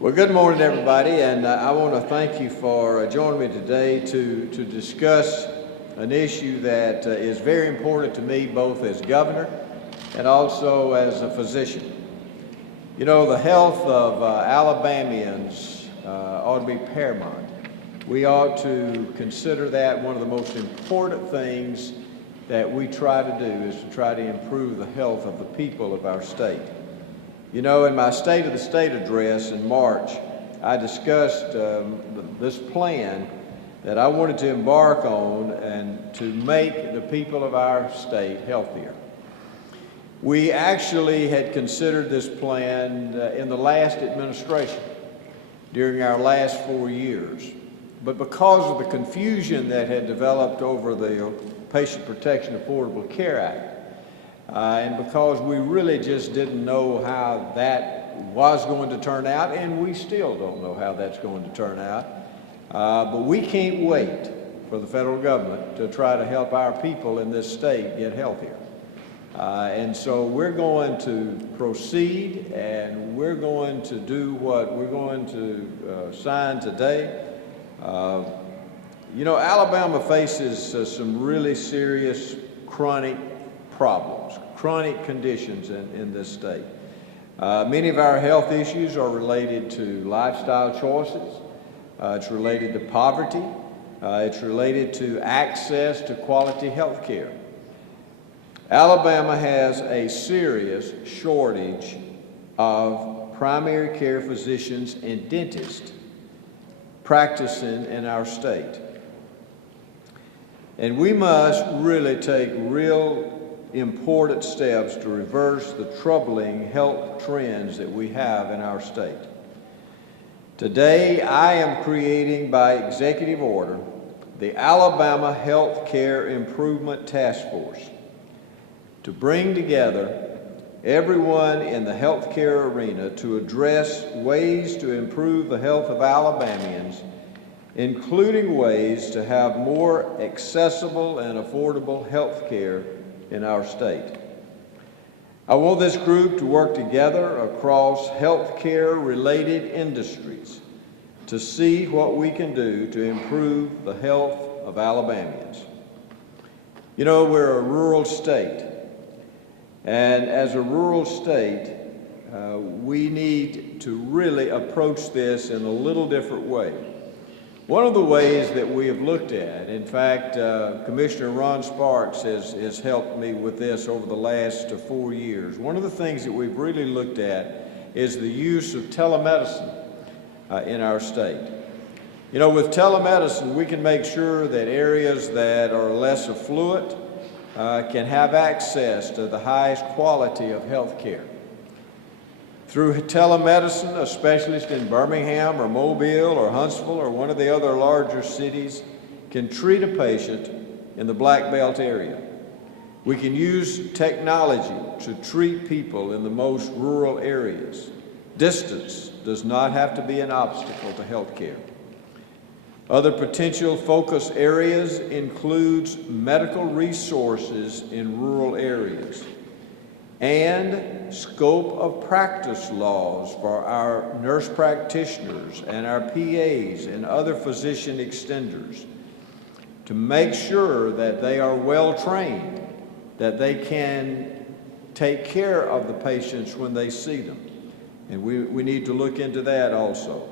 Well, good morning, everybody, and I want to thank you for joining me today to discuss an issue that is very important to me, both as governor and also as a physician. You know, the health of Alabamians ought to be paramount. We ought to consider that one of the most important things that we try to do is to try to improve the health of the people of our state. You know, in my State of the State address in March, I discussed this plan that I wanted to embark on and to make the people of our state healthier. We actually had considered this plan in the last administration during our last 4 years. But because of the confusion that had developed over the Patient Protection Affordable Care Act, and because we really just didn't know how that was going to turn out, and we still don't know how that's going to turn out, but we can't wait for the federal government to try to help our people in this state get healthier. And so we're going to proceed, and we're going to do what we're going to sign today. You know, Alabama faces some really serious chronic problems, chronic conditions in this state. Many of our health issues are related to lifestyle choices. It's related to poverty. It's related to access to quality health care. Alabama has a serious shortage of primary care physicians and dentists practicing in our state. And we must really take real important steps to reverse the troubling health trends that we have in our state. Today, I am creating by executive order the Alabama Health Care Improvement Task Force to bring together everyone in the healthcare arena to address ways to improve the health of Alabamians, including ways to have more accessible and affordable health care in our state. I want this group to work together across healthcare related industries to see what we can do to improve the health of Alabamians. You know, we're a rural state, and as a rural state, we need to really approach this in a little different way. One of the ways that we have looked at, in fact, Commissioner Ron Sparks has helped me with this over the last 4 years. One of the things that we've really looked at is the use of telemedicine in our state. You know, with telemedicine, we can make sure that areas that are less affluent can have access to the highest quality of health care. Through telemedicine, a specialist in Birmingham or Mobile or Huntsville or one of the other larger cities can treat a patient in the Black Belt area. We can use technology to treat people in the most rural areas. Distance does not have to be an obstacle to health care. Other potential focus areas includes medical resources in rural areas and scope of practice laws for our nurse practitioners and our PAs and other physician extenders to make sure that they are well trained, that they can take care of the patients when they see them. And we need to look into that also.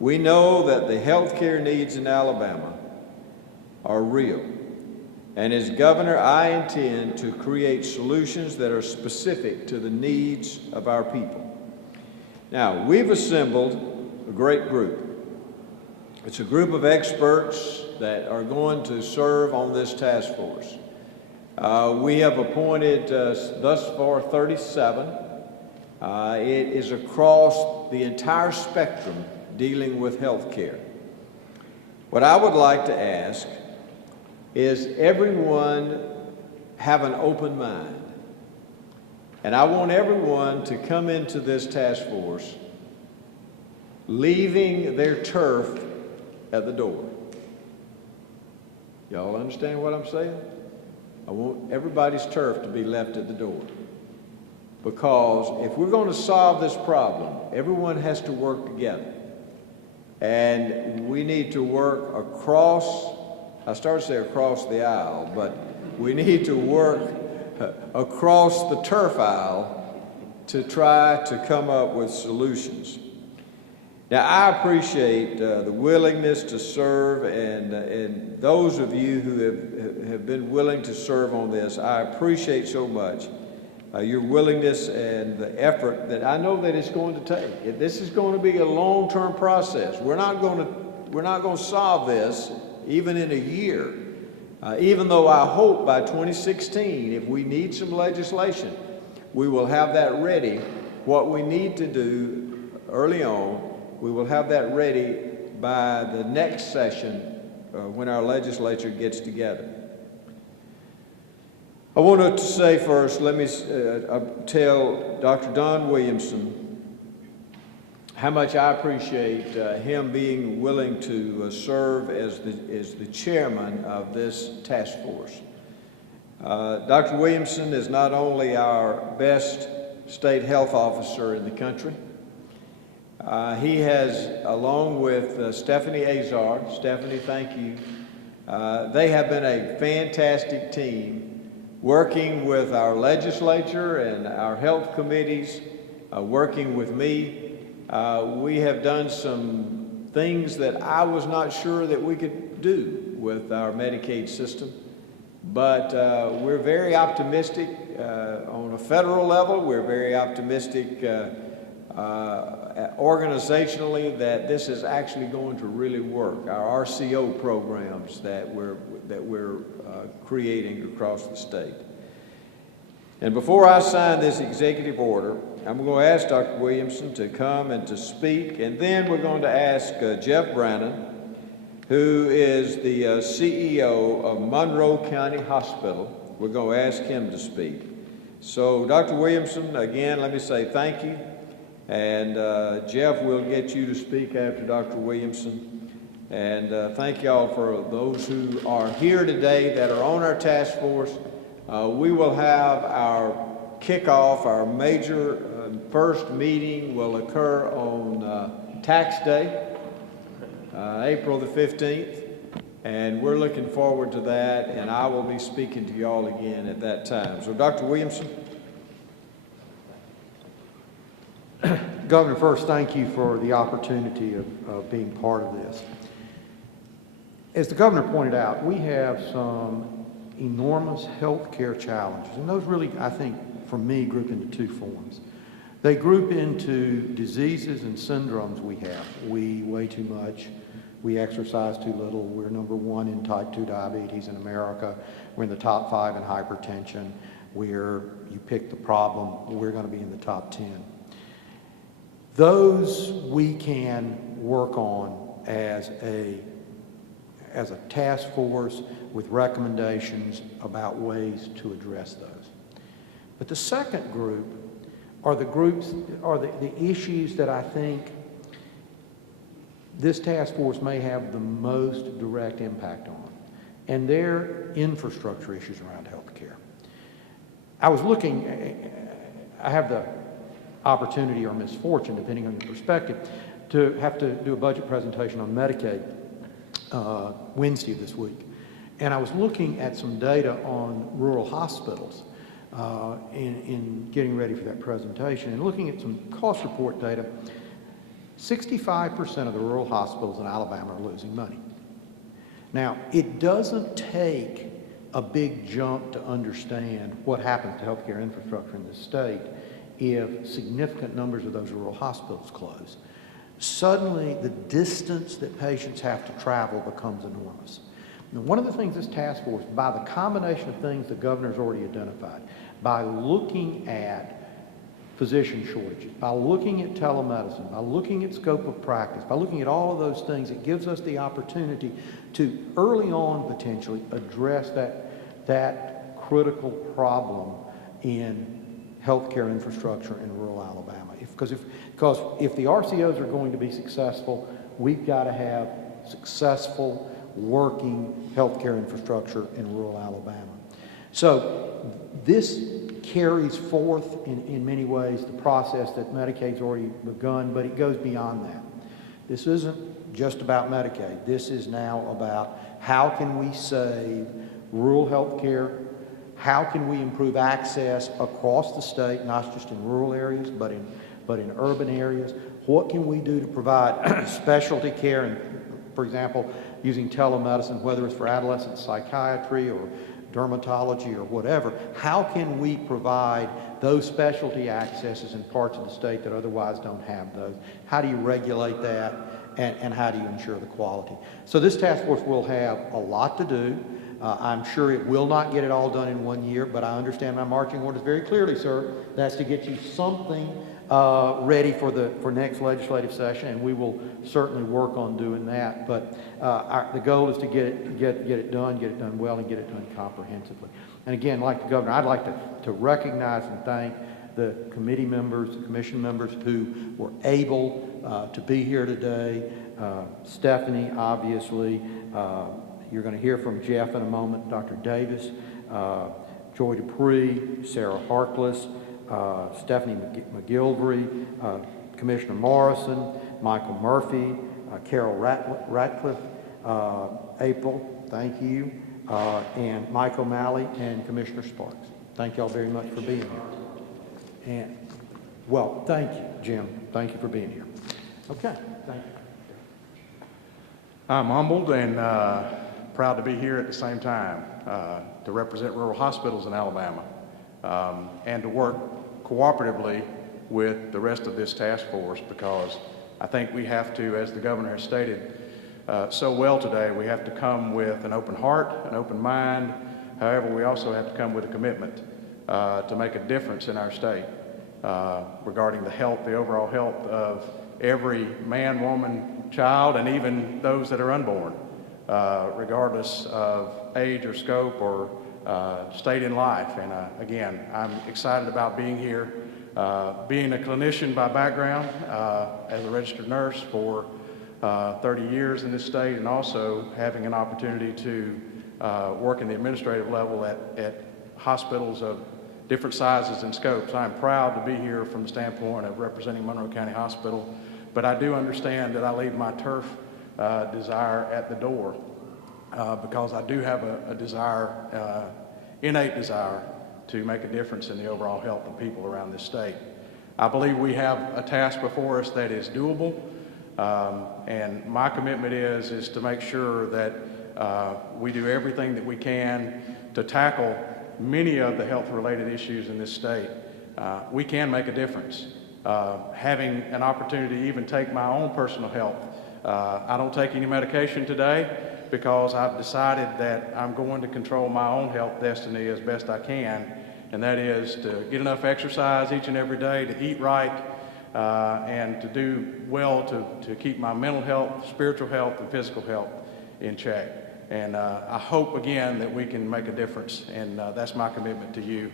We know that the healthcare needs in Alabama are real. And as governor, I intend to create solutions that are specific to the needs of our people. Now, we've assembled a great group. It's a group of experts that are going to serve on this task force. We have appointed thus far 37. It is across the entire spectrum dealing with health care. What I would like to ask is everyone have an open mind. And I want everyone to come into this task force leaving their turf at the door. Y'all understand what I'm saying? I want everybody's turf to be left at the door. because if we're going to solve this problem, everyone has to work together. And we need to work across, I started to say across the aisle, but we need to work across the turf aisle to try to come up with solutions. Now, I appreciate the willingness to serve, and those of you who have been willing to serve on this, I appreciate so much your willingness and the effort that I know that it's going to take. This is going to be a long-term process. We're not going to solve this even in a year, even though I hope by 2016, if we need some legislation, we will have that ready. What we need to do early on, we will have that ready by the next session when our legislature gets together. I wanted to say first, let me tell Dr. Don Williamson how much I appreciate him being willing to serve as the chairman of this task force. Dr. Williamson is not only our best state health officer in the country, he has, along with Stephanie Azar, Stephanie, thank you, they have been a fantastic team working with our legislature and our health committees, working with me. We have done some things that I was not sure that we could do with our Medicaid system, but we're very optimistic on a federal level. We're very optimistic organizationally that this is actually going to really work. Our RCO programs that we're creating across the state. And before I sign this executive order, I'm going to ask Dr. Williamson to come and to speak, and then we're going to ask Jeff Brannon, who is the CEO of Monroe County Hospital. We're going to ask him to speak. So, Dr. Williamson, again, let me say thank you. And Jeff will get you to speak after Dr. Williamson. And thank y'all for those who are here today that are on our task force. We will have our kickoff, our major first meeting will occur on Tax Day, April the 15th. And we're looking forward to that, and I will be speaking to y'all again at that time. So, Dr. Williamson. Governor, first, thank you for the opportunity of being part of this. As the governor pointed out, we have some enormous health care challenges, and those really, I think, for me, group into two forms. They group into diseases and syndromes we have. We weigh too much, we exercise too little, we're number one in type 2 diabetes in America, we're in the top 5 in hypertension, you pick the problem, we're going to be in the top 10. Those we can work on as a task force with recommendations about ways to address those. But the second group are the issues that I think this task force may have the most direct impact on, and they're infrastructure issues around health care. I was looking, I have the opportunity or misfortune, depending on your perspective, to have to do a budget presentation on Medicaid Wednesday this week. And I was looking at some data on rural hospitals in getting ready for that presentation, and looking at some cost report data. 65% of the rural hospitals in Alabama are losing money. Now, it doesn't take a big jump to understand what happens to healthcare infrastructure in this state if significant numbers of those rural hospitals close. Suddenly, the distance that patients have to travel becomes enormous. Now, one of the things this task force, by the combination of things the governor's already identified, by looking at physician shortages, by looking at telemedicine, by looking at scope of practice, by looking at all of those things, it gives us the opportunity to early on potentially address that critical problem in healthcare infrastructure in rural Alabama. Because if the RCOs are going to be successful, we've got to have successful working healthcare infrastructure in rural Alabama. So this carries forth in many ways the process that Medicaid's already begun, but it goes beyond that. This isn't just about Medicaid. This is now about how can we save rural health care, how can we improve access across the state, not just in rural areas, but in urban areas. What can we do to provide specialty care, and, for example, using telemedicine, whether it's for adolescent psychiatry or dermatology or whatever, how can we provide those specialty accesses in parts of the state that otherwise don't have those? How do you regulate that, and how do you ensure the quality? So this task force will have a lot to do. I'm sure it will not get it all done in 1 year, but I understand my marching orders very clearly, sir. That's to get you something ready for next legislative session, and we will certainly work on doing that. But the goal is to get it done well, and get it done comprehensively. And again, like the governor, I'd like to recognize and thank the committee members, the commission members who were able to be here today. Stephanie, obviously. You're going to hear from Jeff in a moment, Dr. Davis, Joy Dupree, Sarah Harkless, Stephanie McGilvery, Commissioner Morrison, Michael Murphy, Carol Ratcliffe, April, thank you, and Mike O'Malley and Commissioner Sparks. Thank y'all very much for being here. And, well, thank you, Jim. Thank you for being here. Okay, thank you. I'm humbled and proud to be here at the same time to represent rural hospitals in Alabama and to work cooperatively with the rest of this task force, because I think we have to, as the governor has stated so well today, we have to come with an open heart, an open mind. However, we also have to come with a commitment to make a difference in our state regarding the health, the overall health of every man, woman, child, and even those that are unborn, regardless of age or scope or state in life. And again, I'm excited about being here, being a clinician by background, as a registered nurse for 30 years in this state, and also having an opportunity to work in the administrative level at hospitals of different sizes and scopes. I'm proud to be here from the standpoint of representing Monroe County Hospital, but I do understand that I leave my turf desire at the door because I do have a desire, innate desire, to make a difference in the overall health of people around this state. I believe we have a task before us that is doable, and my commitment is to make sure that we do everything that we can to tackle many of the health-related issues in this state. We can make a difference. Having an opportunity to even take my own personal health. I don't take any medication today because I've decided that I'm going to control my own health destiny as best I can, and that is to get enough exercise each and every day, to eat right, and to do well to keep my mental health, spiritual health, and physical health in check. And I hope, again, that we can make a difference, and that's my commitment to you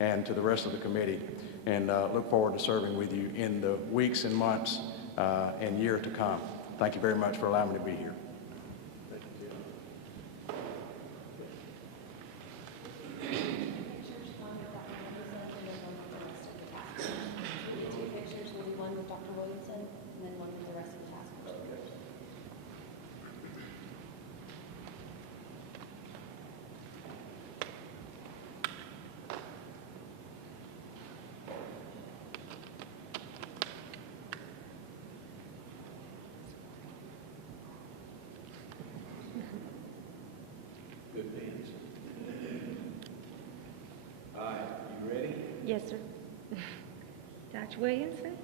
and to the rest of the committee, and look forward to serving with you in the weeks and months and year to come. Thank you very much for allowing me to be here. Good pins. All right, you ready? Yes, sir. Dr. Williamson?